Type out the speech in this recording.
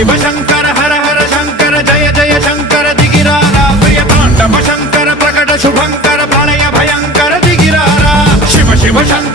शिव शंकर हर हर शंकर जय जय शंकर दिगिरारा प्रिय तांडव शंकर प्रकट शुभंकर प्रलय भयंकर दिगिरारा शिव शिव शंकर